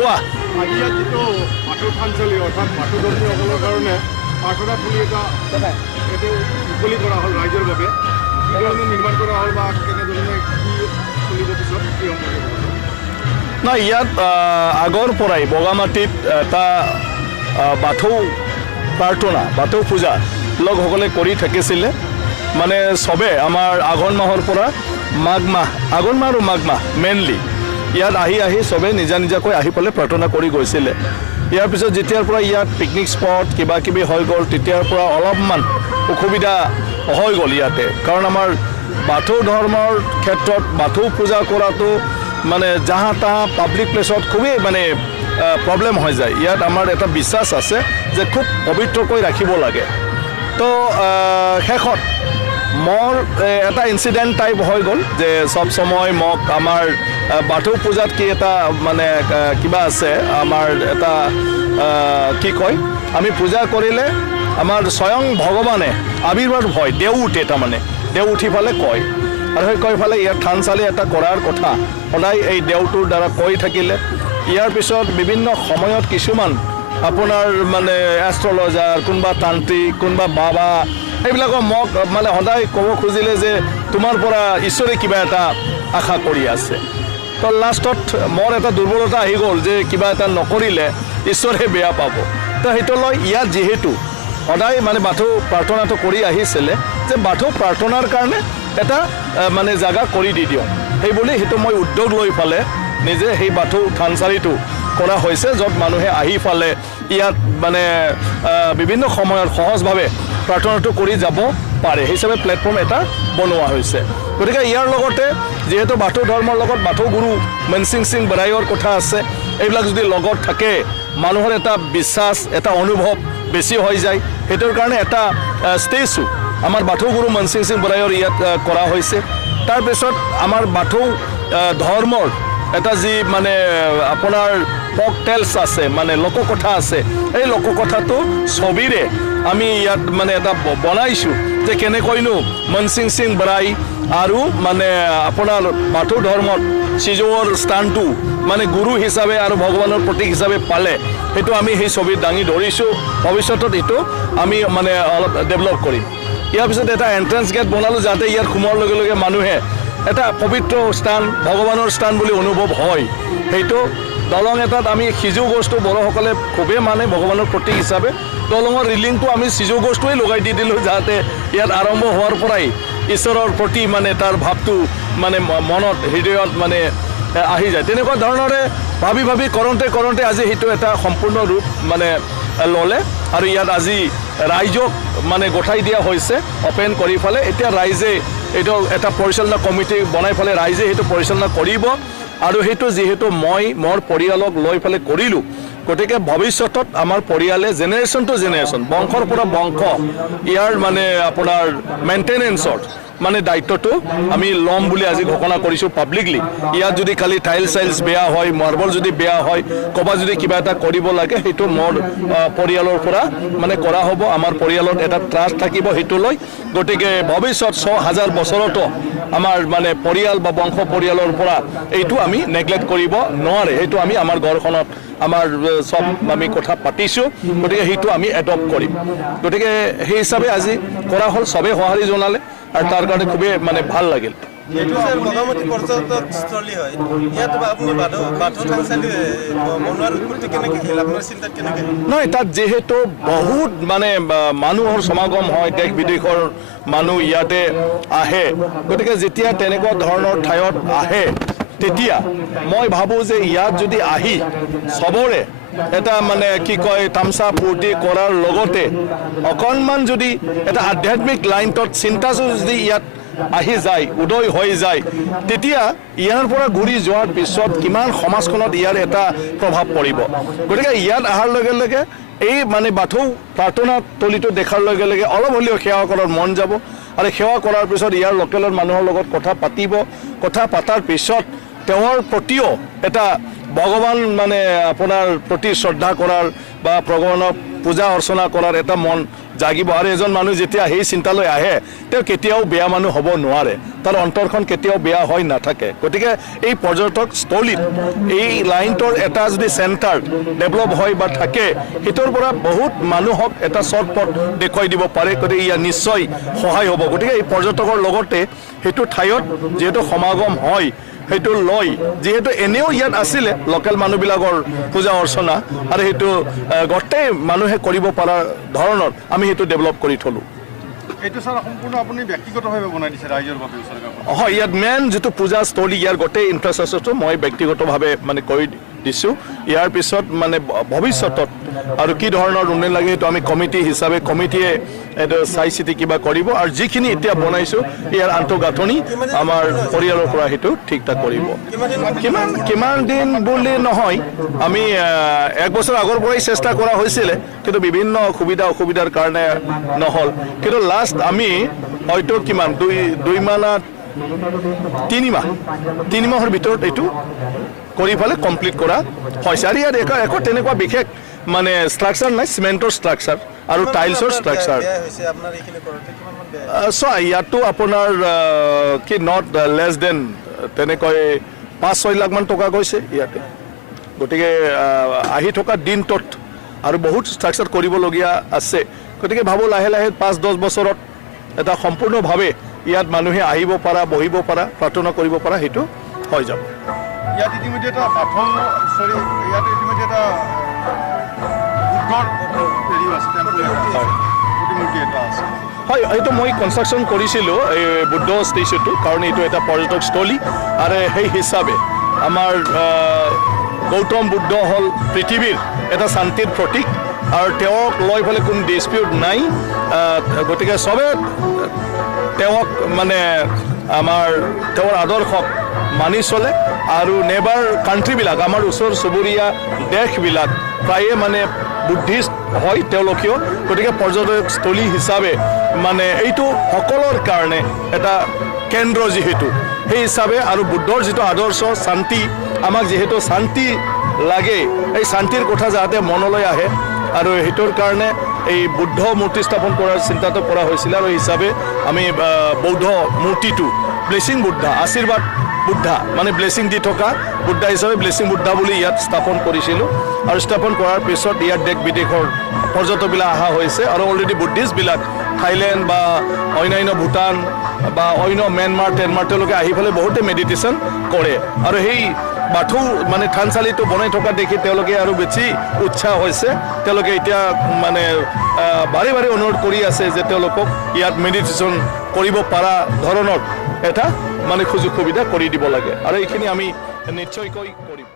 কোৱা ইয়াত যিটো বাথৌ থানচালি অৰ্থাৎ বাথৌ ধৰ্মীয়সকলৰ কাৰণে প্ৰাৰ্থনা থলী এটা এইটো মুকলি কৰা হ'ল ৰাইজৰ বাবে কিধৰণে নিৰ্মাণ কৰা হ'ল বা কেনেধৰণে কি চলিব পিছত কি সম্পৰ্কে নাই ইয়াত আগৰ পৰাই বগামাটিত এটা বাথৌ প্ৰাৰ্থনা বাথৌ পূজা লোকসকলে কৰি থাকিছিলে মানে চবে আমাৰ আঘোণ মাহৰ পৰা মাঘ মাহ আঘোণ মাহ আৰু মাঘ মাহ মেইনলি ইয়াত আহি চবে নিজা নিজাকৈ আহি পেলাই প্ৰাৰ্থনা কৰি গৈছিলে ইয়াৰ পিছত যেতিয়াৰ পৰা ইয়াত পিকনিক স্পট কিবা কিবি হৈ গ'ল তেতিয়াৰ পৰা অলপমান অসুবিধা হৈ গ'ল ইয়াতে কাৰণ আমাৰ বাথৌ ধৰ্মৰ ক্ষেত্ৰত বাথৌ পূজা কৰাটো মানে যাহা তাহা পাব্লিক প্লেছত খুবেই মানে প্ৰব্লেম হৈ যায় ইয়াত আমাৰ এটা বিশ্বাস আছে যে খুব পবিত্ৰকৈ ৰাখিব লাগে তো শেষত মোৰ এটা ইনচিডেণ্ট টাইপ হৈ গ'ল যে চব সময় মোক আমাৰ বাথৌ পূজাত কি এটা মানে কিবা আছে আমাৰ এটা কি কয় আমি পূজা কৰিলে আমাৰ স্বয়ং ভগৱানে আবিৰ্ভাৱ হয় দেও উঠে তাৰমানে দেও উঠি ফালে কয় আৰু সেই কৈ ফালে ইয়াত থানচালি এটা কৰাৰ কথা সদায় এই দেওটোৰ দ্বাৰা কৈ থাকিলে ইয়াৰ পিছত বিভিন্ন সময়ত কিছুমান আপোনাৰ মানে এষ্ট্ৰলজাৰ কোনোবা তান্ত্ৰিক কোনোবা বাবা এইবিলাকক মোক মানে সদায় ক'ব খুজিলে যে তোমাৰ পৰা ঈশ্বৰে কিবা এটা আশা কৰি আছে তো লাষ্টত মোৰ এটা দুৰ্বলতা আহি গ'ল যে কিবা এটা নকৰিলে ঈশ্বৰে বেয়া পাব তো সেইটো লৈ ইয়াত যিহেতু সদায় মানে বাথৌ প্ৰাৰ্থনাটো কৰি আহিছিলে যে বাথৌ প্ৰাৰ্থনাৰ কাৰণে এটা মানে জাগা কৰি দি দিওঁ সেইবুলি সেইটো মই উদ্যোগ লৈ ফালে নিজে সেই বাথৌ থানচালিটো কৰা হৈছে য'ত মানুহে আহি ফালে ইয়াত মানে বিভিন্ন সময়ত সহজভাৱে প্ৰাৰ্থনাটো কৰি যাব পাৰে হিচাপে প্লেটফৰ্ম এটা বনোৱা হৈছে গতিকে ইয়াৰ লগতে যিহেতু বাথৌ ধৰ্মৰ লগত বাথৌ গুৰু মনসিং সিং বৰাইৰ কথা আছে এইবিলাক যদি লগত থাকে মানুহৰ এটা বিশ্বাস এটা অনুভৱ বেছি হৈ যায় সেইটোৰ কাৰণে এটা ষ্টেজো আমাৰ বাথৌ গুৰু মনসিং সিং বৰাইৰ ইয়াত কৰা হৈছে তাৰপিছত আমাৰ বাথৌ ধৰ্মৰ এটা যি মানে আপোনাৰ ফক টেলছ আছে মানে লোককথা আছে এই লোককথাটো ছবিৰে আমি ইয়াত মানে এটা বনাইছোঁ যে কেনেকৈনো মনসিং সিং বৰাই আৰু মানে আপোনাৰ বাথৌ ধৰ্মত শ্ৰীজৌৰ স্থানটো মানে গুৰু হিচাপে আৰু ভগৱানৰ প্ৰতীক হিচাপে পালে সেইটো আমি সেই ছবিত দাঙি ধৰিছোঁ ভৱিষ্যতত এইটো আমি মানে অলপ ডেভেলপ কৰিম ইয়াৰ পিছত এটা এণ্ট্ৰেঞ্চ গেট বনালোঁ যাতে ইয়াত সোমোৱাৰ লগে লগে মানুহে এটা পবিত্ৰ স্থান ভগৱানৰ স্থান বুলি অনুভৱ হয় সেইটো দলং এটাত আমি সিজু গছটো বড়োসকলে খুবেই মানে ভগৱানৰ প্ৰতীক হিচাপে দলঙৰ ৰিলিংটো আমি সিজু গছটোৱেই লগাই দি দিলোঁ যাতে ইয়াত আৰম্ভ হোৱাৰ পৰাই ঈশ্বৰৰ প্ৰতি মানে তাৰ ভাৱটো মানে মনত হৃদয়ত মানে আহি যায় তেনেকুৱা ধৰণৰে ভাবি কৰোঁতে আজি সেইটো এটা সম্পূৰ্ণ ৰূপ মানে ল'লে আৰু ইয়াত আজি ৰাইজক মানে গঠাই দিয়া হৈছে অপেন কৰি ফালে এতিয়া ৰাইজে এইটো এটা পৰিচালনা কমিটি বনাই ফালে ৰাইজে সেইটো পৰিচালনা কৰিব আৰু সেইটো যিহেতু মই মোৰ পৰিয়ালক লৈ ফালে কৰিলোঁ গতিকে ভৱিষ্যতত আমাৰ পৰিয়ালে জেনেৰেশ্যন টু জেনেৰেশ্যন বংশৰ পৰা বংশ ইয়াৰ মানে আপোনাৰ মেইনটেনেন্সৰ মানে দায়িত্বটো আমি ল'ম বুলি আজি ঘোষণা কৰিছোঁ পাব্লিকলি ইয়াত যদি খালি টাইলছ বেয়া হয় মাৰ্বল যদি বেয়া হয় ক'ৰবাত যদি কিবা এটা কৰিব লাগে সেইটো মোৰ পৰিয়ালৰ পৰা মানে কৰা হ'ব আমাৰ পৰিয়ালত এটা ট্ৰাষ্ট থাকিব সেইটো লৈ গতিকে ভৱিষ্যত 6,000 বছৰতো আমাৰ মানে পৰিয়াল বা বংশ পৰিয়ালৰ পৰা এইটো আমি নেগলেক্ট কৰিব নোৱাৰে সেইটো আমি আমাৰ ঘৰখনত আমাৰ সব আমি কথা পাতিছোঁ গতিকে সেইটো আমি এডপ্ট কৰিম গতিকে সেই হিচাপে আজি কৰা হ'ল সবে সঁহাৰি জনালে আৰু তাৰ কাৰণে খুবেই মানে ভাল লাগিল মোটামুটি পৰ্যটকস্থলী হয় ইয়াত আপুনি বাথৌ থানচালি বনোৱাৰ উৎপত্তি কেনেকৈ আহিল আপোনাৰ চিন্তাত কেনেকৈ নহয় তাত যিহেতু বহুত মানে মানুহৰ সমাগম হয় দেশ বিদেশৰ মানুহ ইয়াতে আহে গতিকে যেতিয়া তেনেকুৱা ধৰণৰ ঠাইত আহে তেতিয়া মই ভাবোঁ যে ইয়াত যদি আহি সবৰে এটা মানে কি কয় তামচা ফূৰ্তি কৰাৰ লগতে অকণমান যদি এটা আধ্যাত্মিক লাইনটোত চিন্তাটো যদি ইয়াত আহি যায় উদয় হৈ যায় তেতিয়া ইয়াৰ পৰা ঘূৰি যোৱাৰ পিছত কিমান সমাজখনত ইয়াৰ এটা প্ৰভাৱ পৰিব গতিকে ইয়াত অহাৰ লগে লগে এই মানে বাথৌ প্ৰাৰ্থনা তলিটো দেখাৰ লগে লগে অলপ হ'লেও সেৱা কৰাৰ মন যাব আৰু সেৱা কৰাৰ পিছত ইয়াৰ লোকেলৰ মানুহৰ লগত কথা পাতিব কথা পতাৰ পিছত তেওঁৰ প্ৰতিও এটা ভগৱান মানে আপোনাৰ প্ৰতি শ্ৰদ্ধা কৰাৰ বা ভগৱানক পূজা অৰ্চনা কৰাৰ এটা মন জাগিব আৰু এজন মানুহ যেতিয়া সেই চিন্তালৈ আহে তেওঁ কেতিয়াও বেয়া মানুহ হ'ব নোৱাৰে তাৰ অন্তৰখন কেতিয়াও বেয়া হৈ নাথাকে গতিকে এই পৰ্যটকস্থলীত এই লাইনটোৰ এটা যদি চেণ্টাৰ ডেভেলপ হয় বা থাকে সেইটোৰ পৰা বহুত মানুহক এটা শ্বৰ্টপট দেখুৱাই দিব পাৰে গতিকে ইয়াৰ নিশ্চয় সহায় হ'ব গতিকে এই পৰ্যটকৰ লগতে সেইটো ঠাইত যিহেতু সমাগম হয় সেইটো লৈ যেহেতু এনেও ইয়াত আছিলে লোকেল মানুহবিলাকৰ পূজা অৰ্চনা আৰু সেইটো গোটেই মানুহে কৰিব পৰা ধৰণৰ আমি সেইটো ডেভেলপ কৰি থলোঁ এইটো স্যাৰ সম্পূৰ্ণ আপুনি ব্যক্তিগতভাৱে বনাই দিছে ৰাইজৰ বাবে হয় ইয়াত মেইন যিটো পূজাস্থলী ইয়াৰ গোটেই ইনফ্ৰাষ্ট্ৰাকচাৰটো মই ব্যক্তিগতভাৱে মানে কৰি দিছোঁ ইয়াৰ পিছত মানে ভৱিষ্যতত আৰু কি ধৰণৰ উন্নয়ন লাগে সেইটো আমি কমিটি হিচাপে কমিটিয়ে এইটো চাই চিতি কিবা কৰিব আৰু যিখিনি এতিয়া বনাইছোঁ ইয়াৰ আন্তঃগাঁথনি আমাৰ পৰিয়ালৰ পৰা সেইটো ঠিক ঠাক কৰিব কিমান দিন বুলি নহয় আমি 1 বছৰ আগৰ পৰাই চেষ্টা কৰা হৈছিলে কিন্তু বিভিন্ন অসুবিধাৰ কাৰণে নহ'ল কিন্তু লাষ্ট আমি হয়তো কিমান 2 মাহ 3 মাহৰ ভিতৰত এইটো কৰি ফালে কমপ্লিট কৰা হৈছে আৰু ইয়াত একো তেনেকুৱা বিশেষ মানে ষ্ট্ৰাকচাৰ নাই চিমেণ্টৰ ষ্ট্ৰাকচাৰ আৰু টাইলছৰ ষ্ট্ৰাকচাৰ ইয়াতো আপোনাৰ কি নট লেছ দেন তেনেকৈ 5-6 লাখ মান টকা গৈছে ইয়াতে গতিকে আহি থকা দিনটোত আৰু বহুত ষ্ট্ৰাকচাৰ কৰিবলগীয়া আছে গতিকে ভাবোঁ লাহে লাহে 5-10 বছৰত এটা সম্পূৰ্ণভাৱে ইয়াত মানুহে আহিব পৰা বহিব পৰা প্ৰাৰ্থনা কৰিব পৰা সেইটো হৈ যাব ইয়াত ইতিমধ্যে এটা ইয়াত ইতিমধ্যে এটা প্ৰতিমূৰ্তি এটা আছে হয় এইটো মই কনষ্ট্ৰাকশ্যন কৰিছিলোঁ এই বুদ্ধ ষ্টেচুটো কাৰণ এইটো এটা পৰ্যটকস্থলী আৰু সেই হিচাপে আমাৰ গৌতম বুদ্ধ হ'ল পৃথিৱীৰ এটা শান্তিৰ প্ৰতীক আৰু তেওঁক লৈ পেলাই কোনো ডিছপিউট নাই গতিকে চবে তেওঁক মানে আমাৰ তেওঁৰ আদৰ্শক মানি চলে আৰু নেবাৰ কাণ্ট্ৰিবিলাক আমাৰ ওচৰ চুবুৰীয়া দেশবিলাক প্ৰায়ে মানে বুদ্ধিষ্ট হয় তেওঁলোকেও গতিকে পৰ্যটকস্থলী হিচাপে মানে এইটো সকলৰ কাৰণে এটা কেন্দ্ৰ যিহেতু সেই হিচাপে আৰু বুদ্ধৰ যিটো আদৰ্শ শান্তি আমাক যিহেতু শান্তি লাগে এই শান্তিৰ কথা যাতে মনলৈ আহে আৰু সেইটোৰ কাৰণে এই বুদ্ধ মূৰ্তি স্থাপন কৰাৰ চিন্তাটো কৰা হৈছিল আৰু হিচাপে আমি বৌদ্ধ মূৰ্তিটো ব্লেছিং বুদ্ধা আশীৰ্বাদ বুদ্ধা মানে ব্লেছিং দি থকা বুদ্ধা হিচাপে ব্লেছিং বুদ্ধা বুলি ইয়াত স্থাপন কৰিছিলোঁ আৰু স্থাপন কৰাৰ পিছত ইয়াত দেশ বিদেশৰ পৰ্যটকবিলাক অহা হৈছে আৰু অলৰেডি বুদ্ধিষ্টবিলাক থাইলেণ্ড বা অন্যান্য ভূটান বা অন্য ম্যানমাৰ টেনমাৰ তেওঁলোকে আহি পেলাই বহুতে মেডিটেশ্যন কৰে আৰু সেই বাথৌ মানে থানচালিটো বনাই থকা দেখি তেওঁলোকে আৰু বেছি উৎসাহ হৈছে তেওঁলোকে এতিয়া মানে বাৰে বাৰে অনুৰোধ কৰি আছে যে তেওঁলোকক ইয়াত মেডিটেশ্যন কৰিব পৰা ধৰণৰ এটা মানে সুযোগ সুবিধা কৰি দিব লাগে আৰু এইখিনি আমি নিশ্চয়কৈ কৰিম